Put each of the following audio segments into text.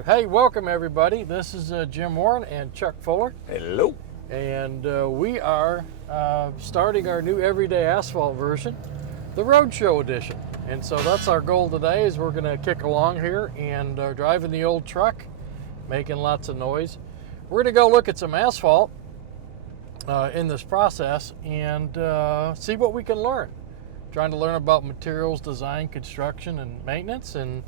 Hey, welcome everybody. This is Jim Warren and Chuck Fuller. Hello. And we are starting our new Everyday Asphalt version, the Roadshow edition. And so that's our goal today, is we're going to kick along here and driving the old truck, making lots of noise. We're going to go look at some asphalt in this process and see what we can learn. Trying to learn about materials, design, construction, and maintenance. And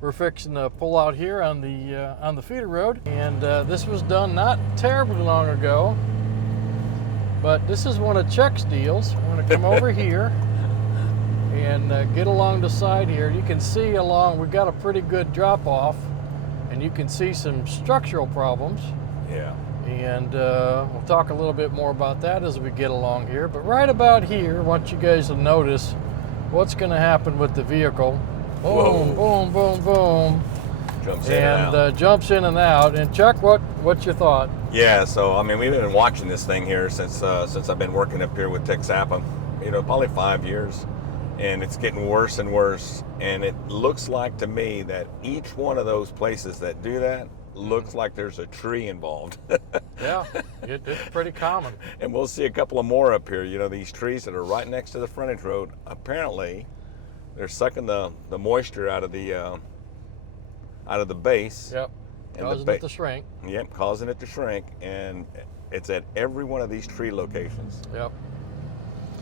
we're fixing to pull out here on the feeder road, and this was done not terribly long ago, but this is one of Chuck's deals. I'm going to come over here and get along the side here. You can see along, we've got a pretty good drop off, and you can see some structural problems. Yeah. And we'll talk a little bit more about that as we get along here. But right about here, I want you guys to notice what's going to happen with the vehicle. Boom, boom, boom, boom. Jumps in and out. Jumps in and out. And Chuck, what's your thought? Yeah, so I mean, we've been watching this thing here since I've been working up here with Texapa, probably 5 years, and it's getting worse and worse. And it looks like to me that each one of those places that do that looks like there's a tree involved. Yeah, it's pretty common. And we'll see a couple of more up here. These trees that are right next to the frontage road, apparently they're sucking the moisture out of the base. Yep. Causing it to shrink. Yep, causing it to shrink, and it's at every one of these tree locations. Yep.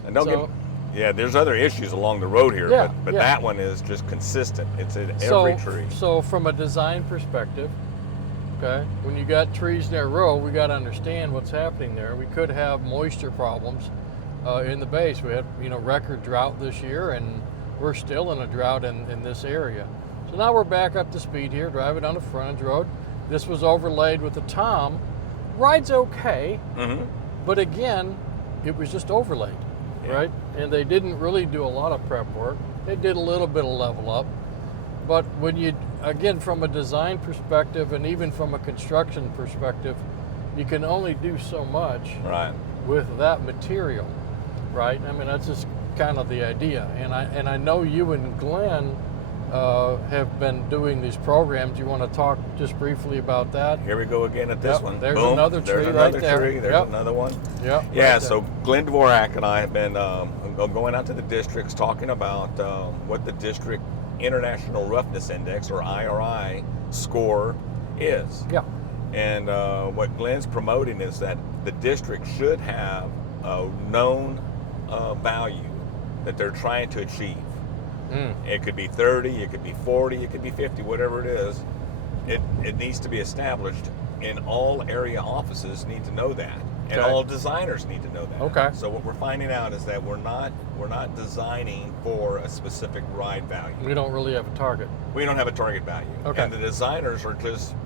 And there's other issues along the road here, yeah, but yeah. that one is just consistent. It's at every tree. So from a design perspective, okay, when you got trees near a road, we got to understand what's happening there. We could have moisture problems in the base. We had record drought this year, and we're still in a drought in this area. So now we're back up to speed here, driving on the frontage road. This was overlaid with the Tom. Ride's okay, but again, it was just overlaid, right? And they didn't really do a lot of prep work. They did a little bit of level up. But when you, again, from a design perspective and even from a construction perspective, you can only do so much with that material, right? I mean, that's just kind of the idea. And I know you and Glenn have been doing these programs. You want to talk just briefly about that? Here we go again at this one. There's Boom. another tree There's right another there. tree. There's another one. Yeah. Yeah. Right So Glenn Dvorak and I have been going out to the districts talking about what the district International Roughness Index, or IRI, score is. Yeah. And what Glenn's promoting is that the district should have a known value that they're trying to achieve. It could be 30, it could be 40, it could be 50, whatever it is. It needs to be established, and all area offices need to know that, and all designers need to know that. Okay. So what we're finding out is that we're not designing for a specific ride value. We don't really have a target. We don't have a target value. Okay. And the designers are just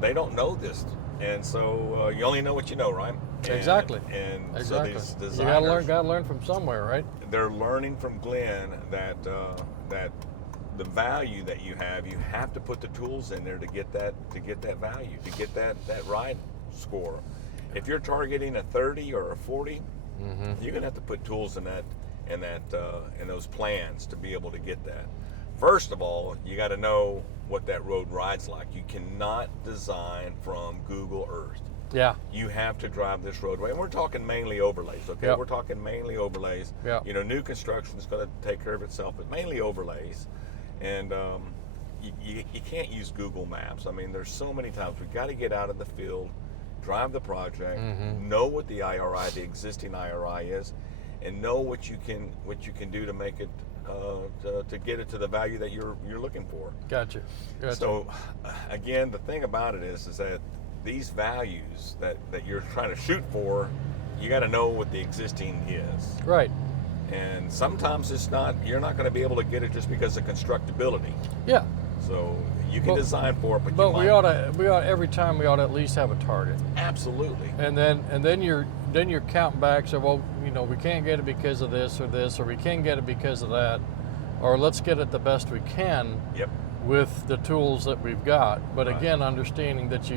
they don't know this, and so you only know what you know, right? Exactly. And so exactly. these designers, you gotta learn from somewhere, right? they're learning from Glenn that the value that you have to put the tools in there to get that value, to get that ride score. If you're targeting a 30 or a 40, you're gonna have to put tools in those plans to be able to get that. First of all, you got to know what that road rides like. You cannot design from Google Earth. Yeah. You have to drive this roadway, and we're talking mainly overlays, okay? Yep. We're talking mainly overlays. Yep. New construction is going to take care of itself, but mainly overlays. And you can't use Google Maps. I mean, there's so many times we've got to get out of the field, drive the project, know what the IRI, the existing IRI is, and know what you can do to make it to get it to the value that you're looking for. Gotcha. So again, the thing about it is that these values that you're trying to shoot for, you got to know what the existing is. Right. And sometimes you're not going to be able to get it just because of constructability. Yeah. So you can design for it, but we ought every time we ought to at least have a target. Absolutely. And then you're counting back. So we can't get it because of this, or we can get it because of that, or let's get it the best we can. Yep. With the tools that we've got. But again, understanding that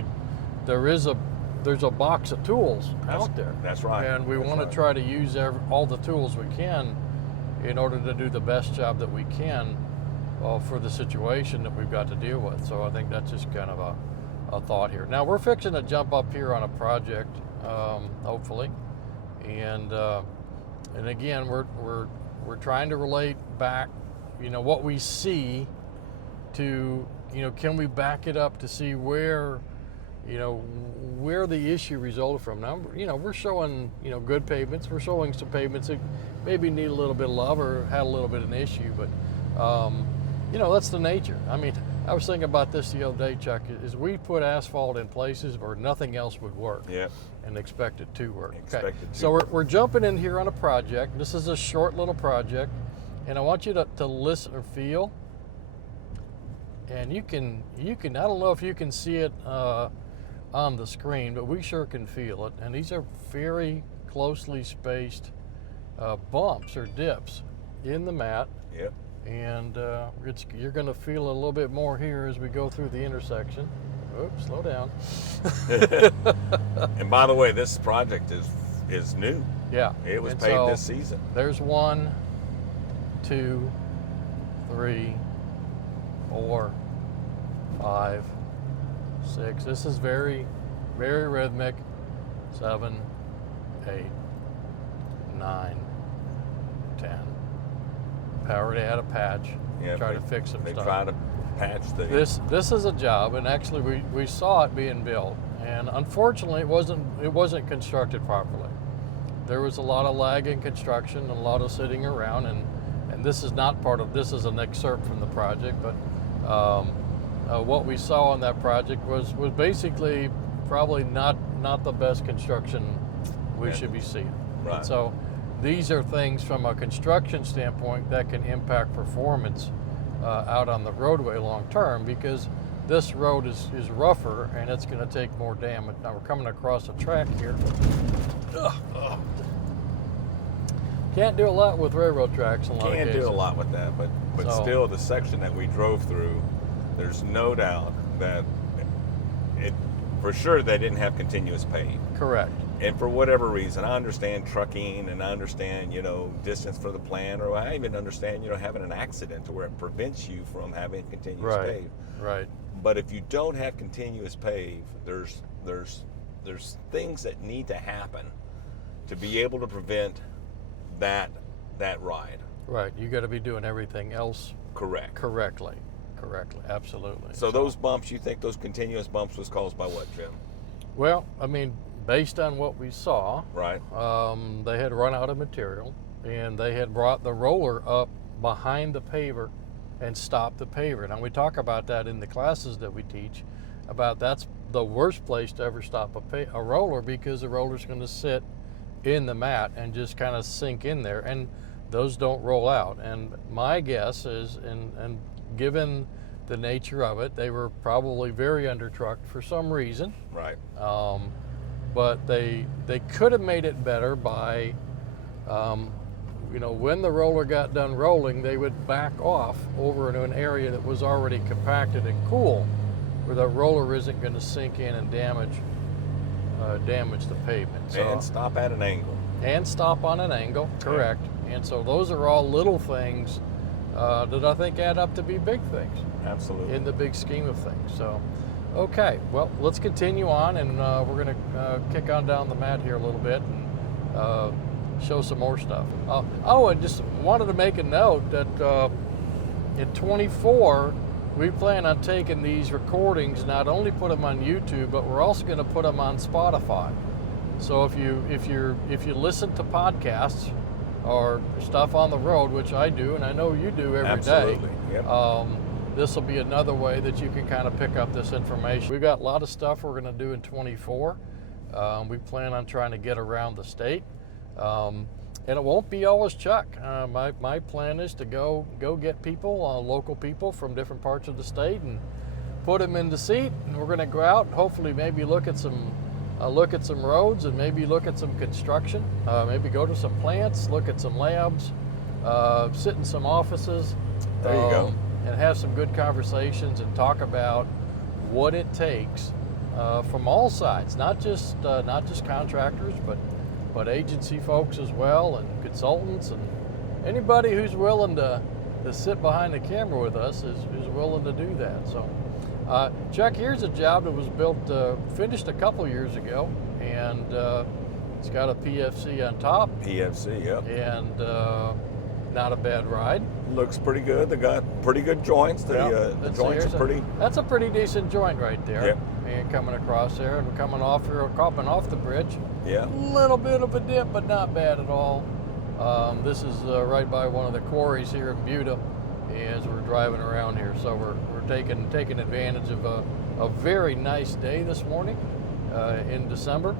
there's a box of tools out there. That's right. And we want to try to use all the tools we can in order to do the best job that we can for the situation that we've got to deal with. So I think that's just kind of a thought here. Now we're fixing to jump up here on a project, hopefully, and again we're trying to relate back, what we see to, can we back it up to see where the issue resulted from. Now, we're showing, good pavements. We're showing some pavements that maybe need a little bit of love or had a little bit of an issue, but, that's the nature. I mean, I was thinking about this the other day, Chuck, is we put asphalt in places where nothing else would work. Yep. And expect it to work. Okay. So we're jumping in here on a project. This is a short little project, and I want you to listen or feel. And you can, I don't know if you can see it on the screen, but we sure can feel it. And these are very closely spaced bumps or dips in the mat. Yep. And you're going to feel a little bit more here as we go through the intersection. Oops, slow down. And by the way, this project is new. Yeah. It was paved this season. There's 1, 2, 3, 4, 5, 6. This is very, very rhythmic. 7, 8, 9, 10. Power to add a patch. Yeah, try to fix some they stuff. try to patch the. This is a job, and actually we saw it being built, and unfortunately it wasn't constructed properly. There was a lot of lag in construction and a lot of sitting around, and this is not part of this. Is an excerpt from the project, but what we saw on that project was basically probably not the best construction we should be seeing. Right. And so these are things from a construction standpoint that can impact performance out on the roadway long term, because this road is rougher and it's going to take more damage. Now we're coming across a track here. Can't do a lot with railroad tracks in a lot of cases. Can't do a lot with that, but So- still, the section that we drove through, there's no doubt that it, for sure, they didn't have continuous pave. Correct. And for whatever reason, I understand trucking, and I understand, distance for the plan, or I even understand, having an accident to where it prevents you from having continuous pave. Right. But if you don't have continuous pave, there's things that need to happen to be able to prevent that ride. Right. You got to be doing everything else Correct. correctly. Absolutely. So those bumps, you think those continuous bumps was caused by what, Jim? Well, I mean, based on what we saw, Right. they had run out of material, and they had brought the roller up behind the paver and stopped the paver. Now we talk about that in the classes that we teach, about that's the worst place to ever stop a roller, because the roller's going to sit in the mat and just kind of sink in there, and those don't roll out. And my guess is, and given the nature of it, they were probably very under-trucked for some reason. Right. But they could have made it better by, when the roller got done rolling, they would back off over into an area that was already compacted and cool, where the roller isn't going to sink in and damage the pavement. So, And stop at an angle. and stop on an angle, correct. And so those are all little things that I think add up to be big things Absolutely. in the big scheme of things. So, okay, well, let's continue on, and we're going to kick on down the mat here a little bit and show some more stuff. I just wanted to make a note that in 24, we plan on taking these recordings, not only put them on YouTube, but we're also going to put them on Spotify. So if you listen to podcasts or stuff on the road, which I do, and I know you do every Absolutely. day, Yep. this will be another way that you can kind of pick up this information. We've got a lot of stuff we're going to do in 24. We plan on trying to get around the state. And it won't be always Chuck. My plan is to go get people, local people from different parts of the state, and put them in the seat. And we're going to go out and hopefully maybe look at some roads, and maybe look at some construction. Maybe go to some plants, look at some labs, sit in some offices. There you go. And have some good conversations and talk about what it takes from all sides, not just contractors, but agency folks as well, and consultants, and anybody who's willing to sit behind the camera with us is willing to do that. So, Chuck, here's a job that was built, finished a couple years ago, and it's got a PFC on top. PFC, yep. And not a bad ride. Looks pretty good. They got pretty good joints. The joints are pretty. That's a pretty decent joint right there. Yep. And coming across there, and coming off the bridge. Yeah. A little bit of a dip, but not bad at all. This is right by one of the quarries here in Buda as we're driving around here. So we're taking advantage of a very nice day this morning in December,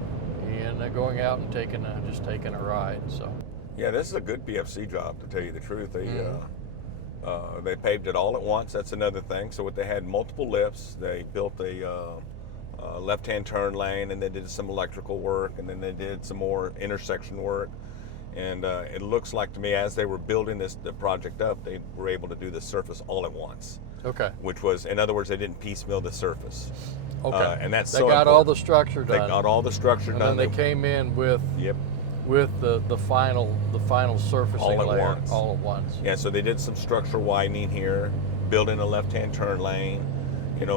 and going out and taking a ride. So. Yeah, this is a good PFC job, to tell you the truth. They paved it all at once. That's another thing. So they had multiple lifts. They built a left-hand turn lane, and they did some electrical work, and then they did some more intersection work. And it looks like to me, as they were building the project up, they were able to do the surface all at once. Okay. Which was, in other words, they didn't piecemeal the surface. Okay. And that's they so got important. all the structure done. They got all the structure and done. And then they came in with. Yep. With the final surfacing all at layer once. all at once. Yeah, so they did some structural widening here, building a left-hand turn lane,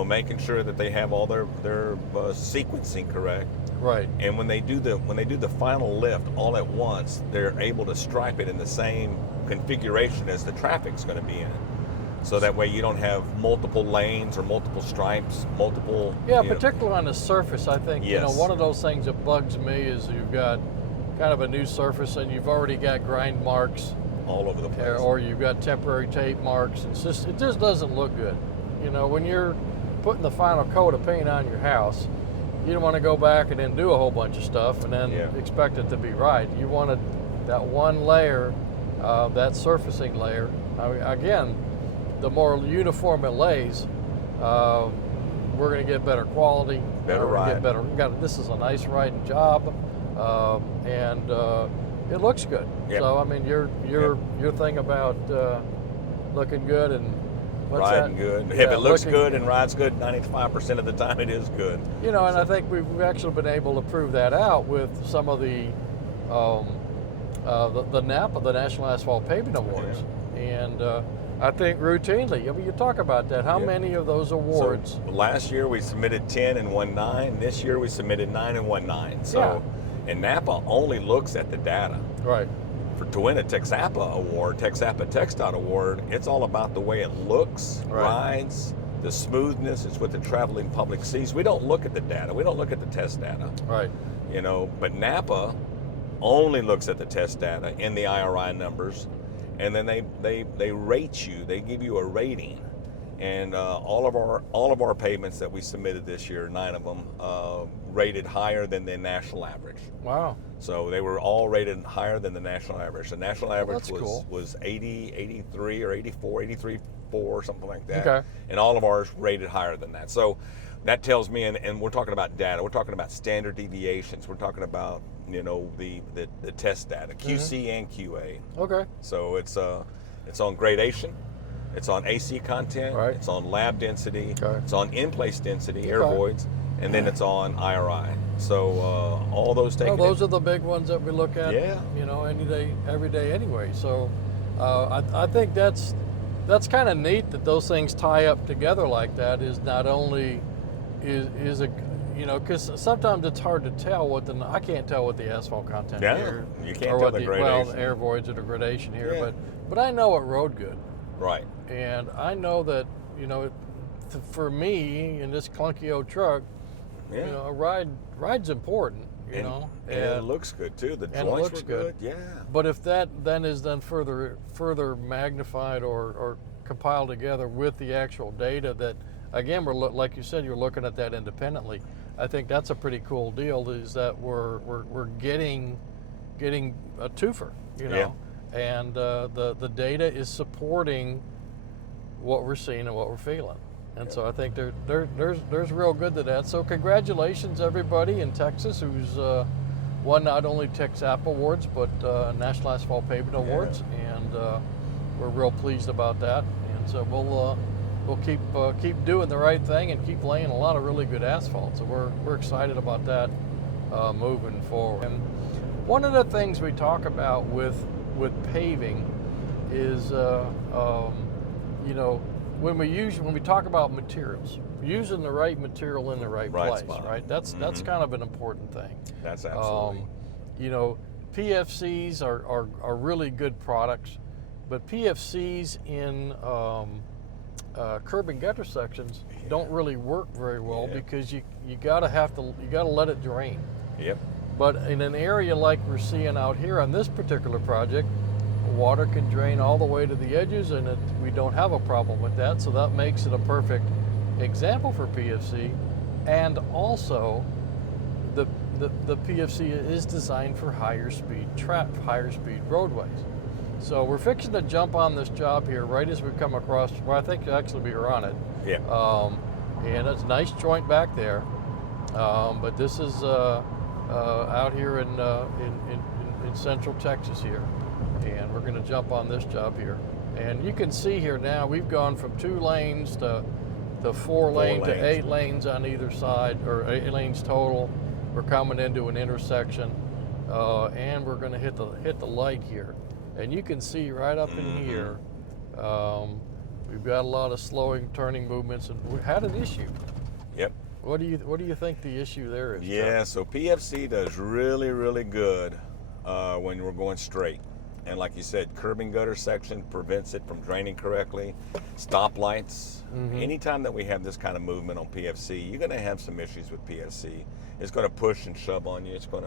making sure that they have all their sequencing correct. Right. And when they do the final lift all at once, they're able to stripe it in the same configuration as the traffic's going to be in. So that way you don't have multiple lanes or multiple stripes, multiple. Yeah, particularly on the surface, I think. Yes. One of those things that bugs me is you've got kind of a new surface and you've already got grind marks all over the place, or you've got temporary tape marks. It just doesn't look good. When you're putting the final coat of paint on your house, you don't want to go back and then do a whole bunch of stuff and then expect it to be right. You wanted that one layer, that surfacing layer. Again, the more uniform it lays, we're going to get better quality. Better ride. This is a nice riding job. And it looks good. Yep. So I mean, your thing about looking good and riding good. If it looks good and rides good, 95% of the time it is good. And I think we've actually been able to prove that out with some of the NAPA, the National Asphalt Pavement Awards, and I think routinely. I mean, you talk about that. How many of those awards? So last year we submitted 10 and won 9. This year we submitted 9 and won 9. So. And NAPA only looks at the data. Right. To win a TXAPA award, TXAPA TxDOT award, it's all about the way it looks, rides, the smoothness. It's what the traveling public sees. We don't look at the data. We don't look at the test data. Right. But NAPA only looks at the test data and the IRI numbers, and then they rate you. They give you a rating. And all of our pavements that we submitted this year, 9 of them, rated higher than the national average. Wow. So they were all rated higher than the national average. The national average was 80, 83, or 84, 83, 4, something like that. Okay. And all of ours rated higher than that. So that tells me, and we're talking about data, we're talking about standard deviations, we're talking about the test data, QC and QA. Okay. So it's on gradation. It's on AC content, it's on lab density, it's on in-place density, air voids, and then it's on IRI. So all those taken. Those are the big ones that we look at. Yeah. Any day, every day, anyway. So I think that's kind of neat that those things tie up together like that. Is not only is a because sometimes it's hard to tell I can't tell what the asphalt content here. You can't tell the gradation. Well, air voids or the gradation here, but I know it rode good. Right. And I know that, for me in this clunky old truck, a ride's important, and it looks good too. The joints were good. Yeah. But if that then is further magnified or compiled together with the actual data that, again, like you said, you're looking at that independently. I think that's a pretty cool deal. Is that we're getting a twofer, And the data is supporting what we're seeing and what we're feeling. And so I think there's real good to that. So congratulations, everybody in Texas who's won not only TXAPA awards, but National Asphalt Pavement Awards. And we're real pleased about that. And so we'll keep doing the right thing and keep laying a lot of really good asphalt. So we're excited about that moving forward. And one of the things we talk about with paving is, you know, when we talk about materials, using the right material in the right place, spot. right? That's kind of an important thing. That's absolutely. You know, PFCs are really good products, but PFCs in curb and gutter sections don't really work very well because you gotta let it drain. Yep. But in an area like we're seeing out here on this particular project, water can drain all the way to the edges, and we don't have a problem with that. So that makes it a perfect example for PFC. And also, the PFC is designed for higher speed roadways. So we're fixing to jump on this job here right as we come across. Well, I think actually we were on it. Yeah. And it's a nice joint back there. But this is out here in Central Texas here, and we're going to jump on this job here. And you can see here now we've gone from 2 lanes to 4 lane to 8 lanes on either side, or 8 lanes total. We're coming into an intersection, and we're going to hit the light here. And you can see right up in here, we've got a lot of slowing, turning movements, and we had an issue. Yep. What do you think the issue there is? Yeah, Chuck? so PFC does really, really good when we're going straight. And like you said, curb and gutter section prevents it from draining correctly. Stoplights. Anytime that we have this kind of movement on PFC, you're going to have some issues with PFC. It's going to push and shove on you. It's going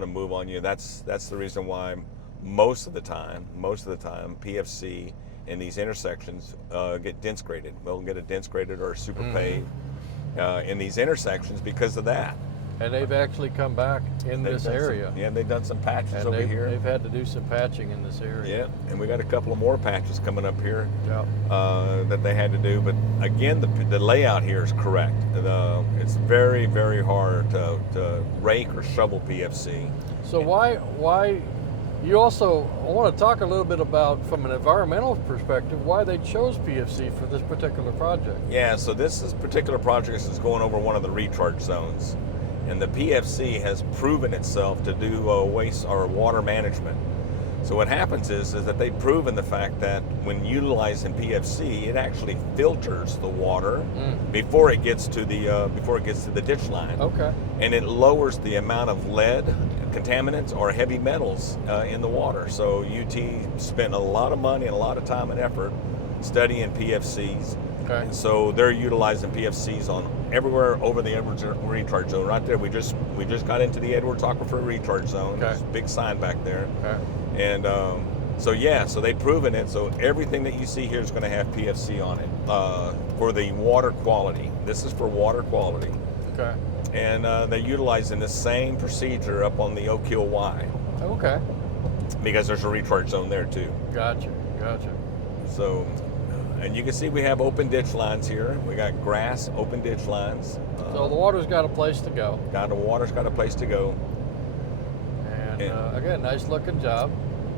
to move on you. That's the reason why most of the time, PFC in these intersections get dense graded. They'll get a dense graded or a super paved in these intersections because of that. And they've actually come back in this area. They've done some patches and over here. They've had to do some patching in this area. Yeah, and we got a couple of more patches coming up here Yeah. that they had to do. But again, the layout here is correct. It's very, very hard to rake or shovel PFC. So why? You also want to talk a little bit about, from an environmental perspective, why they chose PFC for this particular project. Yeah, so this particular project is going over one of the recharge zones. And the PFC has proven itself to do waste or water management. So what happens is that they've proven the fact that when utilizing PFC, it actually filters the water before it gets to the ditch line. Okay. And it lowers the amount of lead, contaminants, or heavy metals in the water. So UT spent a lot of money and a lot of time and effort studying PFCs. Okay. And so they're utilizing PFCs on everywhere over the Edwards recharge zone. Right there, we just got into the Edwards Aquifer recharge zone. Okay. There's a big sign back there. Okay. And so they've proven it. So everything that you see here is going to have PFC on it for the water quality. This is for water quality. Okay. And they're utilizing the same procedure up on the Oak Hill Y. Okay. Because there's a recharge zone there too. Gotcha. So, and you can see we have open ditch lines here. We got grass, open ditch lines. So the water's got a place to go. The water's got a place to go. And again, nice looking job.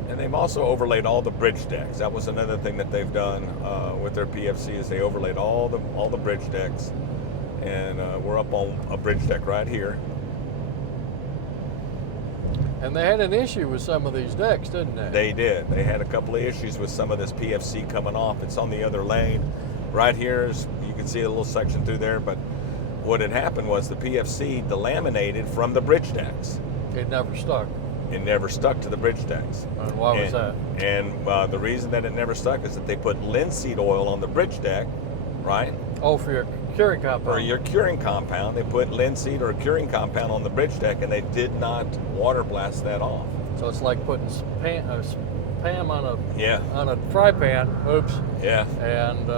And they've also overlaid all the bridge decks. That was another thing that they've done with their PFC is they overlaid all the bridge decks. And we're up on a bridge deck right here. And they had an issue with some of these decks, didn't they? They did. They had a couple of issues with some of this PFC coming off. It's on the other lane. Right here, you can see a little section through there, but what had happened was the PFC delaminated from the bridge decks. It never stuck. It never stuck to the bridge decks. And why was that? And the reason that it never stuck is that they put linseed oil on the bridge deck, right? Oh, for your curing compound. For your curing compound. They put linseed or curing compound on the bridge deck, and they did not water blast that off. So it's like putting Pam on a fry pan. Oops. Yeah. And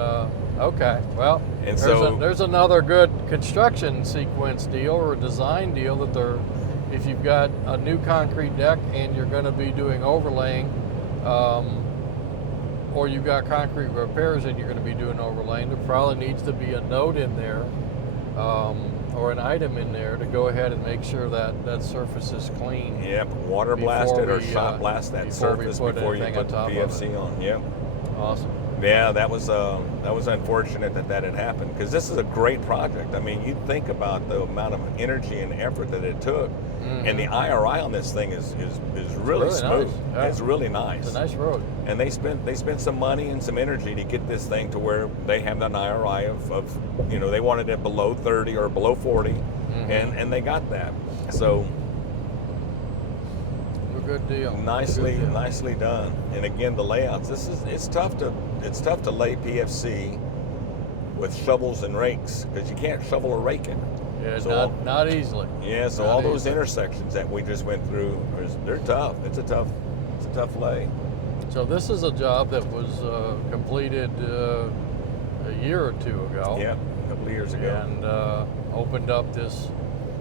okay, well, And there's another good construction sequence deal or design deal that if you've got a new concrete deck and you're going to be doing overlaying, or you've got concrete repairs and you're going to be doing overlaying, there probably needs to be a note in there or an item in there to go ahead and make sure that surface is clean. Yep, water blast it or shot blast that surface before you put the PFC on. Yep. Awesome. Yeah, that was unfortunate that had happened, because this is a great project. I mean, you think about the amount of energy and effort that it took, and the IRI on this thing is really smooth. Nice. Yeah. It's really nice. It's a nice road. And they spent some money and some energy to get this thing to where they have an IRI of they wanted it below 30 or below 40, and they got that. So Good deal. nicely Good deal. nicely done. And again, the layouts. It's tough to lay PFC with shovels and rakes, because you can't shovel or rake it. Yeah, So not easily. Yeah, so Not all those easily. intersections that we just went through, they're tough. It's a tough lay. So this is a job that was completed a year or two ago. Yeah, a couple of years ago. And opened up this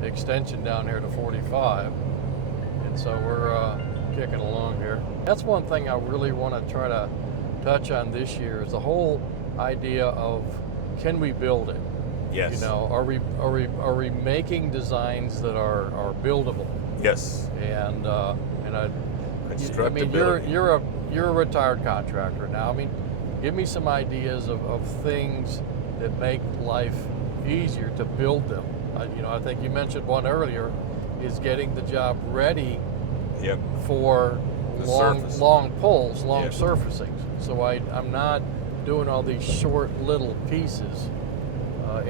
extension down here to 45. And so we're kicking along here. That's one thing I really want to try to touch on this year, is the whole idea of, can we build it? Yes. Are we making designs that are buildable? Yes. And I mean, Constructability. you're a retired contractor now. I mean, give me some ideas of things that make life easier to build them. I think you mentioned one earlier, is getting the job ready Yep. for The long surface. long pulls, long Yep. surfacings. So I'm not doing all these short little pieces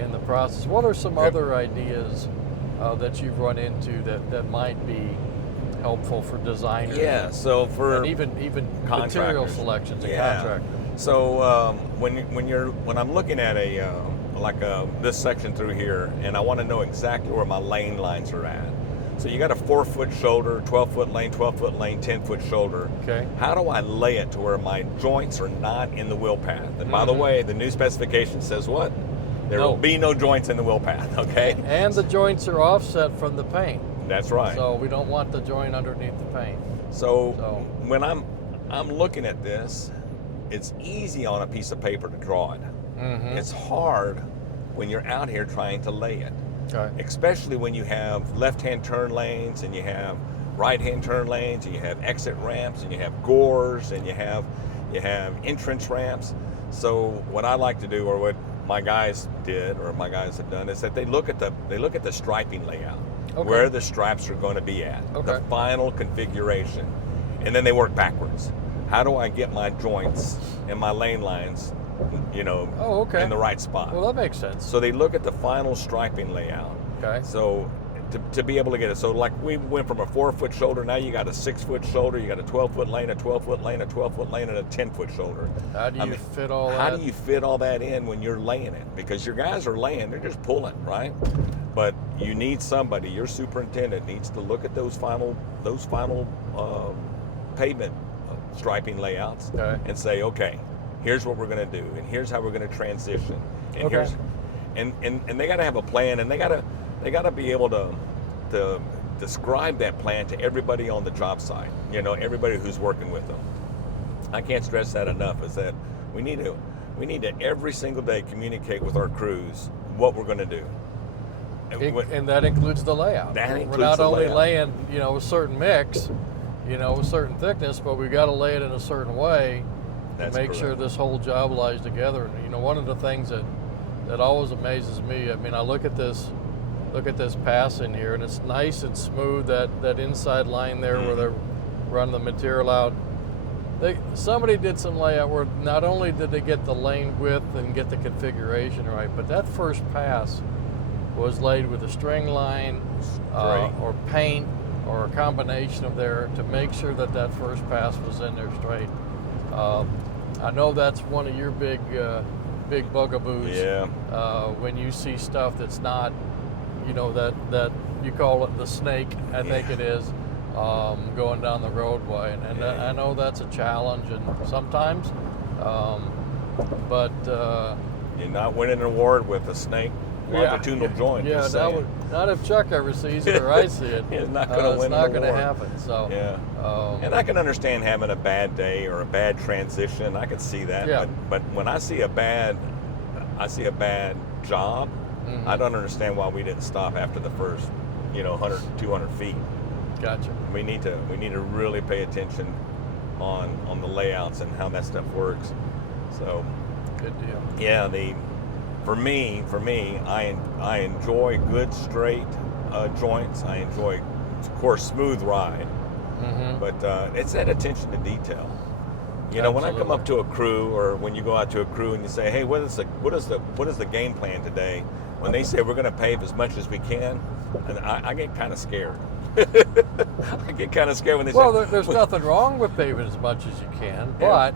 in the process. What are some Yep. other ideas that you've run into that might be helpful for designers? Yeah. So for And even material contractors. selections and Yeah. contractors. So when I'm looking at this section through here, and I want to know exactly where my lane lines are at. So you got a 4-foot shoulder, 12-foot lane, 12-foot lane, 10-foot shoulder. Okay. How do I lay it to where my joints are not in the wheel path? And by the way, the new specification says what? There No. will be no joints in the wheel path. Okay. And the joints are offset from the paint. That's right. So we don't want the joint underneath the paint. So So- when I'm looking at this, it's easy on a piece of paper to draw it. Mm-hmm. It's hard when you're out here trying to lay it, Okay. especially when you have left-hand turn lanes and you have right-hand turn lanes and you have exit ramps and you have gores and you have entrance ramps. So what I like to do, or what my guys did, or my guys have done, is that they look at the striping layout, Okay. where the stripes are going to be at, the Okay. final configuration, and then they work backwards. How do I get my joints and my lane lines, Oh, okay. in the right spot? Well, that makes sense. So they look at the final striping layout. Okay. So to be able to get it, so like we went from a 4-foot shoulder, now you got a 6-foot shoulder, you got a 12-foot lane, a 12-foot lane, a 12-foot lane, and a 10-foot shoulder. How do you fit all that? How do you fit all that in when you're laying it? Because your guys are laying, they're just pulling, right? But you need somebody, your superintendent needs to look at those final pavement striping layouts, Okay. and say, okay, here's what we're going to do, and here's how we're going to transition, and Okay. and they got to have a plan, and they got to be able to describe that plan to everybody on the job site. Everybody who's working with them. I can't stress that enough. Is that we need to every single day communicate with our crews what we're going to do. And that includes the layout. That We're includes not the only layout. laying, a certain mix, a certain thickness, but we got to lay it in a certain way That's to make sure correct. this whole job lies together. And one of the things that always amazes me, I mean, I look at this pass in here, and it's nice and smooth, that inside line there where they're running the material out. Somebody did some layout where not only did they get the lane width and get the configuration right, but that first pass was laid with a string line or paint or a combination of there to make sure that first pass was in there straight. I know that's one of your big bugaboos. Yeah. When you see stuff that's not, that you call it the snake, I think it is, going down the roadway, and I know that's a challenge, and sometimes, but You're not winning an award with a snake longitudinal joint. Yeah, just that saying. would, not if Chuck ever sees it or I see it. It's not going to win It's not an going to award. happen. So Yeah. And I can understand having a bad day or a bad transition. I can see that. Yeah. But when I see a bad job, I don't understand why we didn't stop after the first, 100, 200 feet. Gotcha. We need to really pay attention on the layouts and how that stuff works. So, Good deal. yeah, for me, I enjoy good straight joints. I enjoy, of course, smooth ride, Mm-hmm. but it's that attention to detail. You know, when I come up to a crew, or when you go out to a crew and you say, "Hey, what is the game plan today?" When they say we're going to pave as much as we can, and I get kind of scared. I get kind of scared when they say, Well, there's nothing wrong with paving as much as you can, Yeah. but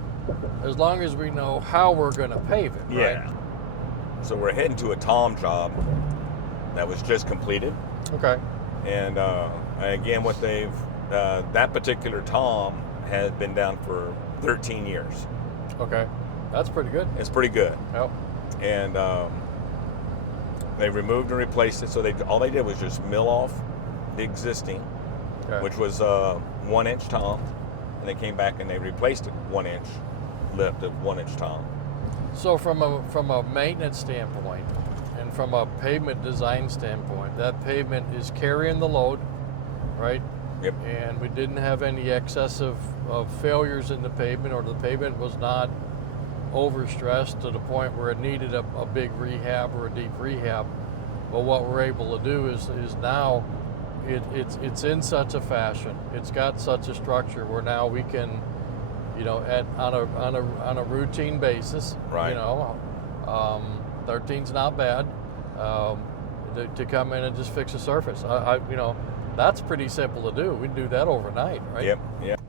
as long as we know how we're going to pave it, right? Yeah. So we're heading to a tom job that was just completed, Okay. and again, what they've that particular tom has been down for 13 years. Okay. That's pretty good. It's pretty good, Yep. and they removed and replaced it. So all they did was just mill off the existing, Okay. which was 1 inch tom, and they came back and they replaced it 1 inch lift of 1 inch tom. So from a maintenance standpoint and from a pavement design standpoint, that pavement is carrying the load, right? Yep. And we didn't have any excessive failures in the pavement, or the pavement was not overstressed to the point where it needed a big rehab or a deep rehab. But what we're able to do is now it's in such a fashion, it's got such a structure where now we can, you know, on a routine basis, Right. you know, 13's not bad, to come in and just fix a surface. You know, that's pretty simple to do. We can do that overnight, right? Yep. Yep.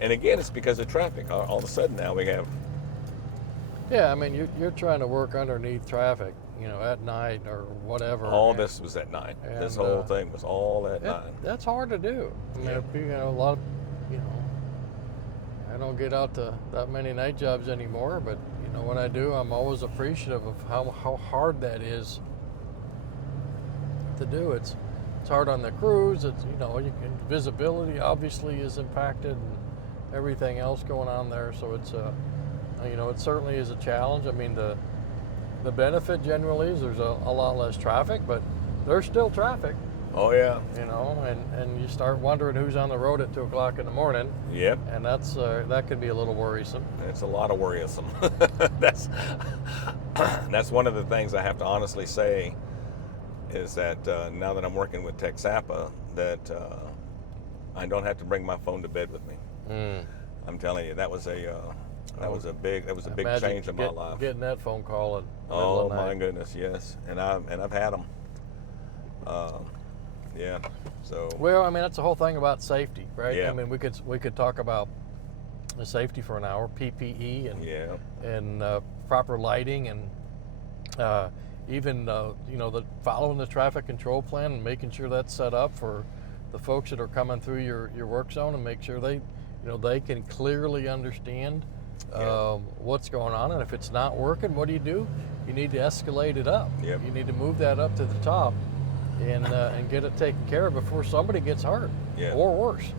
And again, it's because of traffic. All of a sudden now we have. Yeah, I mean, you're trying to work underneath traffic, you know, at night or whatever. All this was at night. This and, whole thing was all at night. That's hard to do. I mean, Yeah. you know, a lot of, you know, I don't get out to that many night jobs anymore, but you know, when I do, I'm always appreciative of how hard that is to do. It's hard on the crews. It's, you know, visibility obviously is impacted and everything else going on there. So it's you know, it certainly is a challenge. I mean, the benefit generally is there's a lot less traffic, but there's still traffic. Oh yeah. You know, and you start wondering who's on the road at 2 o'clock in the morning, Yep. and that can be a little worrisome. It's a lot of worrisome. that's one of the things I have to honestly say is that now that I'm working with Texapa, that I don't have to bring my phone to bed with me. I'm telling you, that was a big Imagine change in my life. Getting that phone call at the middle Oh of the night. my goodness, yes, and I've had them. Yeah. So. Well, I mean, that's the whole thing about safety, right? Yeah. I mean, we could talk about the safety for an hour, PPE and Yeah. and proper lighting, and even you know, following the traffic control plan and making sure that's set up for the folks that are coming through your work zone, and make sure they can clearly understand what's going on. And if it's not working, what do? You need to escalate it up. Yep. You need to move that up to the top and get it taken care of before somebody gets hurt, Yeah. or worse.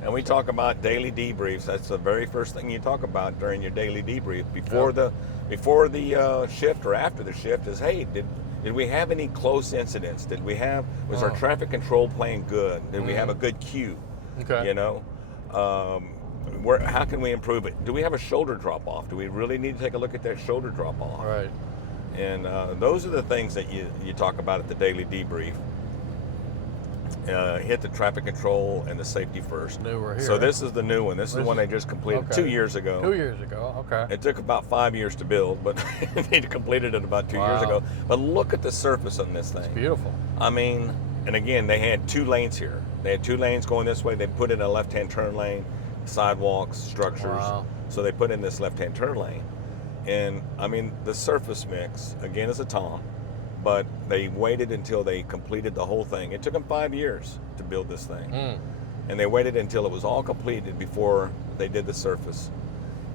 And we talk about daily debriefs. That's the very first thing you talk about during your daily debrief before the shift or after the shift is, hey, did we have any close incidents? Was our traffic control plan good? Did we have a good queue? Okay. You know, how can we improve it? Do we have a shoulder drop off? Do we really need to take a look at that shoulder drop off? All right. And those are the things that you talk about at the daily debrief. Hit the traffic control and the safety first. We're here. So this is the new one. This is the one they just completed okay. 2 years ago. 2 years ago, okay. It took about 5 years to build, but they completed it about 2 years Wow. ago. But look at the surface on this thing. It's beautiful. I mean, and again, they had 2 lanes here. They had 2 lanes going this way. They put in a left-hand turn lane, sidewalks, structures. Wow. So they put in this left-hand turn lane. And I mean, the surface mix, again, is a tom, but they waited until they completed the whole thing. It took them 5 years to build this thing. And they waited until it was all completed before they did the surface.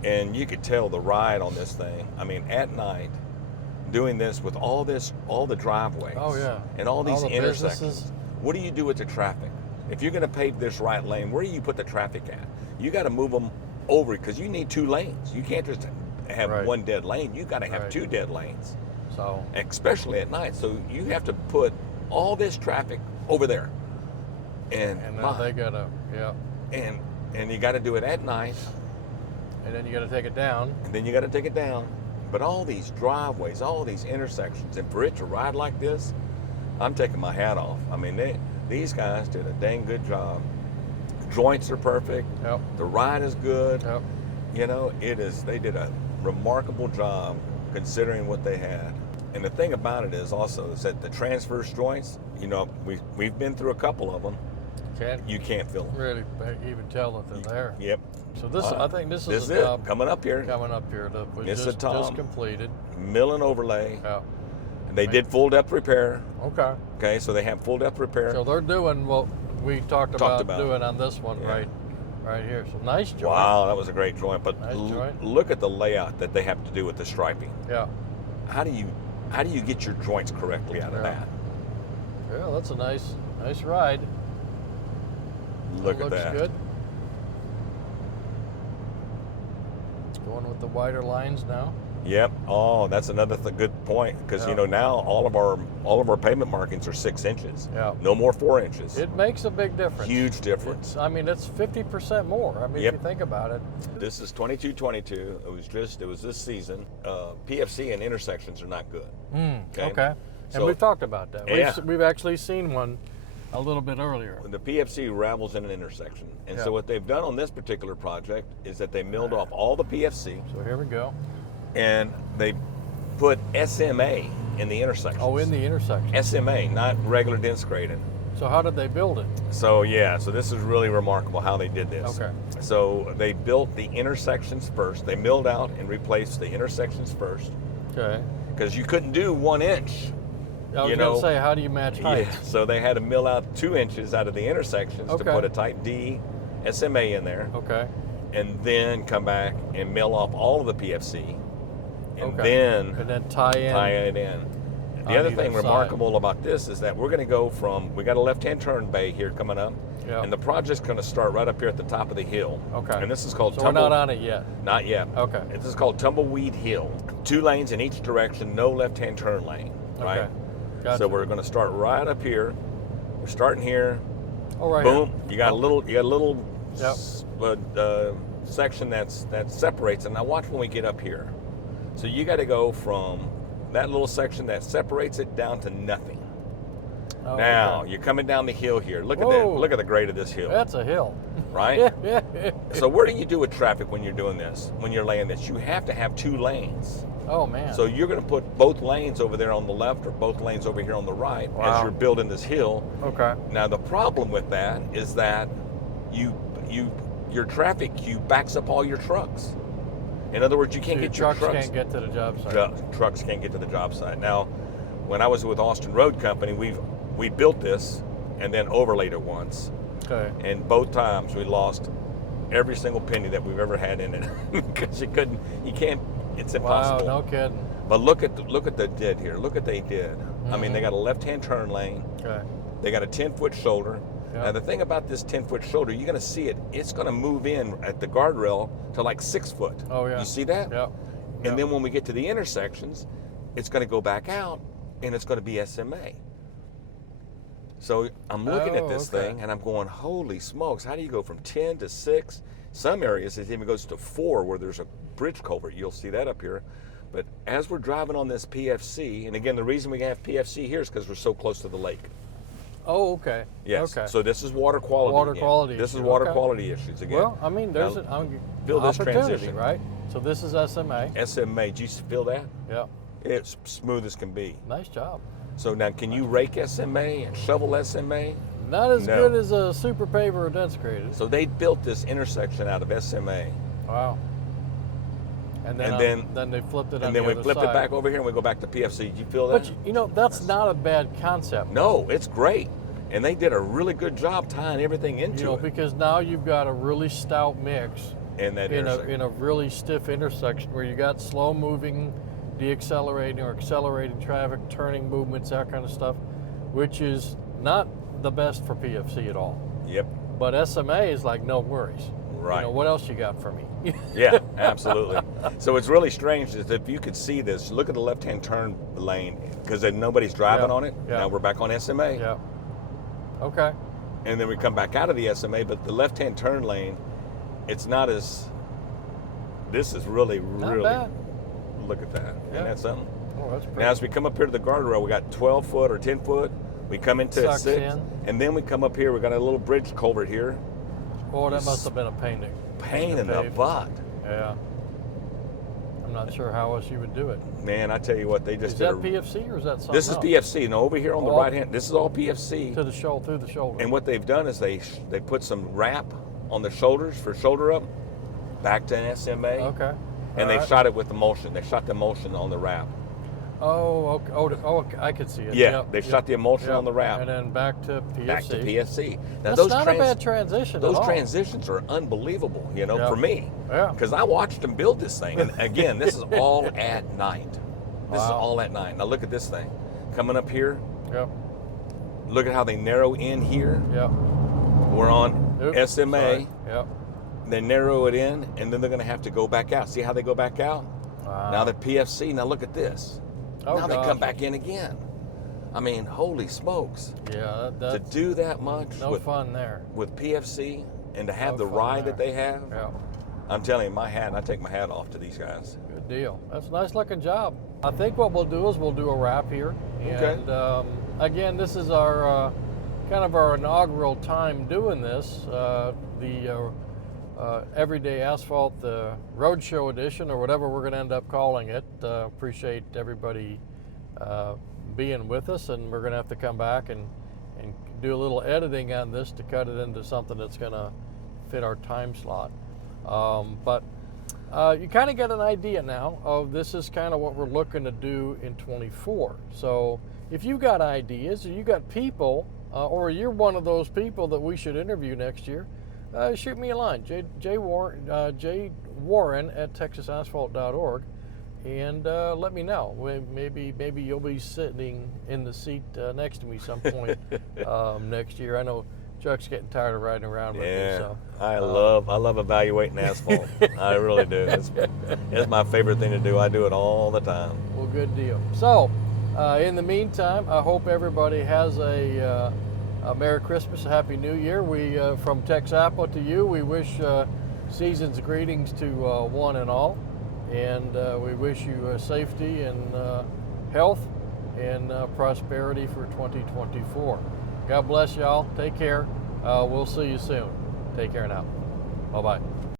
And you could tell the ride on this thing. I mean, at night, doing this with all the driveways. Oh, yeah. And all these the intersections. businesses. What do you do with the traffic? If you're going to pave this right lane, where do you put the traffic at? You got to move them over because you need 2 lanes. You can't just have Right. 1 dead lane. You got to have Right. 2 dead lanes, So especially at night. So you have to put all this traffic over there. And now they gotta, yeah. and you got to do it at night. And then you got to take it down. And then you got to take it down. But all these driveways, all these intersections, and for it to ride like this, I'm taking my hat off. I mean, these guys did a dang good job. Joints are perfect. Yep. The ride is good. Yep. You know, they did a remarkable job considering what they had. And the thing about it is also is that the transverse joints, you know, we've been through a couple of them. You can't feel them. Really even tell that they're there. Yep. So this, I think this is a it. job Coming up here. That was This is just completed. Mill and overlay. Yeah. And they did full depth repair. Okay. Okay, so they have full depth repair. So they're doing what we talked about doing on this one, yeah. right here. So nice joint. Wow, that was a great joint. But Nice joint. look at the layout that they have to do with the striping. Yeah. How do you get your joints correctly out of that? Yeah, that's a nice ride. Look at that. Looks good. Going with the wider lines now. Yep. Oh, that's another good point because you know now all of our pavement markings are 6 inches. Yeah. No more 4 inches. It makes a big difference. Huge difference. It's 50% more. I mean, if you think about it. This is 22-22. It was this season. PFC and intersections are not good. Okay. And So- we've talked about that. Yeah. We've actually seen one a little bit earlier. The PFC ravels in an intersection, and so what they've done on this particular project is that they milled off all the PFC. So here we go. And they put SMA in the intersection. Oh, in the intersection. SMA, not regular dense grading. So how did they build it? So so this is really remarkable how they did this. Okay. So they built the intersections first. They milled out and replaced the intersections first. Okay. Because you couldn't do 1 inch. I was going to say, how do you match height? Yeah, so they had to mill out 2 inches out of the intersections to put a type D SMA in there. Okay. And then come back and mill off all of the PFC. And then tie it in. The other thing remarkable about this is that we're going to go we got a left-hand turn bay here coming up, and the project's going to start right up here at the top of the hill. Okay. And this is called we're not on it yet. Not yet. Okay. This is called Tumbleweed Hill. 2 lanes in each direction, no left-hand turn lane. Right? Okay. Gotcha. So we're going to start right up here. We're starting here. Oh, right. Boom. Here. You got a little section that separates. And now watch when we get up here. So you got to go from that little section that separates it down to nothing. Oh, Now you're coming down the hill here. Look at that. Look at the grade of this hill. That's a hill. Right? So what do you do with traffic when you're doing this? When you're laying this, you have to have 2 lanes. Oh man. So you're going to put both lanes over there on the left or both lanes over here on the right as you're building this hill. Okay. Now the problem with that is that your traffic queue backs up all your trucks. In other words, you can't get your trucks. Can't get to the job site. Trucks can't get to the job site. Now, when I was with Austin Road Company, we built this and then overlaid it once. Okay. And both times we lost every single penny that we've ever had in it because it's impossible. Wow, no kidding. But look at the did here. Look what they did. I mean, they got a left-hand turn lane. Okay. They got a 10-foot shoulder. Yep. Now the thing about this 10-foot shoulder, you're going to see it. It's going to move in at the guardrail to like 6 foot. Oh yeah. You see that? Yeah. And then when we get to the intersections, it's going to go back out, and it's going to be SMA. So I'm looking at this thing, and I'm going, holy smokes! How do you go from 10 to 6? Some areas it even goes to 4, where there's a bridge culvert. You'll see that up here. But as we're driving on this PFC, and again, the reason we have PFC here is because we're so close to the lake. Oh, okay. Yes. Okay. So this is water quality. Water again. quality. This is water quality issues again. Well, I mean, there's now, an build this opportunity, transition, right? So this is SMA. SMA. Do you feel that? Yeah. It's smooth as can be. Nice job. So now, can you rake SMA and shovel SMA? Not as good as a super paver or dense graded. So they built this intersection out of SMA. Wow. And then they flipped it. And then we flipped it back over here, and we go back to PFC. Do you feel that? But that's not a bad concept. No, it's great. And they did a really good job tying everything into it. Because now you've got a really stout mix in a really stiff intersection where you got slow moving, deaccelerating or accelerating traffic, turning movements, that kind of stuff, which is not the best for PFC at all. Yep. But SMA is like, no worries. Right. What else you got for me? Yeah, absolutely. So it's really strange is if you could see this, look at the left-hand turn lane, because nobody's driving on it. Yeah. Now we're back on SMA. Yeah. Okay. And then we come back out of the SMA, but the left-hand turn lane, it's not as this is really, Not really. bad. Look at that. Yeah. Isn't that something? Oh, that's pretty. Now, as we come up here to the guardrail, we got 12 foot or 10 foot. We come into a Sucks 6, in. and then we come up here. We got a little bridge culvert here. Oh, that must have been a pain In the pave. butt. Yeah. I'm not sure how else you would do it. Man, I tell you what, they just Is did that PFC or is that something This is else? PFC. Now, over here on the Oh. right hand, this is all PFC. To the shoulder, through the shoulder. And what they've done is they put some wrap on the shoulders for shoulder up, back to an SMA. Okay. And All they right. shot it with emulsion. They shot the emulsion on the wrap. Oh, okay. Oh, I could see it. Yeah, Yep, they yep, shot the emulsion yep. on the wrap. And then back to PFC. Back to PFC. Now That's not a bad transition Those at all. transitions are unbelievable, you know, Yeah. for me. Yeah. Because I watched them build this thing. And again, this is all at night. This is Wow. all at night. Now look at this thing. Coming up here, Yep. look at how they narrow in here. Yep. We're on Oops, SMA. sorry. Yep. They narrow it in, and then they're going to have to go back out. See how they go back out? Wow. Now the PFC, now look at this. Oh, now they gosh. come back in again. I mean, holy smokes. Yeah, To that's do that much no with fun there. PFC and to have No the fun ride there. that they have, Yeah. I'm telling you, I take my hat off to these guys. Good deal. That's a nice looking job. I think what we'll do is we'll do a wrap here. Okay. And again, this is our kind of our inaugural time doing this. The Everyday Asphalt, the Roadshow edition, or whatever we're going to end up calling it. Appreciate everybody being with us, and we're going to have to come back and do a little editing on this to cut it into something that's going to fit our time slot. But you kind of get an idea now of this is kind of what we're looking to do in 24. So if you got ideas, or you got people, or you're one of those people that we should interview next year, shoot me a line, Jay Warren at texasasphalt.org, and let me know. Maybe you'll be sitting in the seat next to me some point next year. I know Chuck's getting tired of riding around with me. So I love evaluating asphalt. I really do. It's my favorite thing to do. I do it all the time. well, good deal. So in the meantime, I hope everybody has a Merry Christmas, a Happy New Year. We from Texapo to you, we wish season's greetings to one and all, and we wish you safety and health and prosperity for 2024. God bless y'all. Take care. We'll see you soon. Take care now. Bye-bye.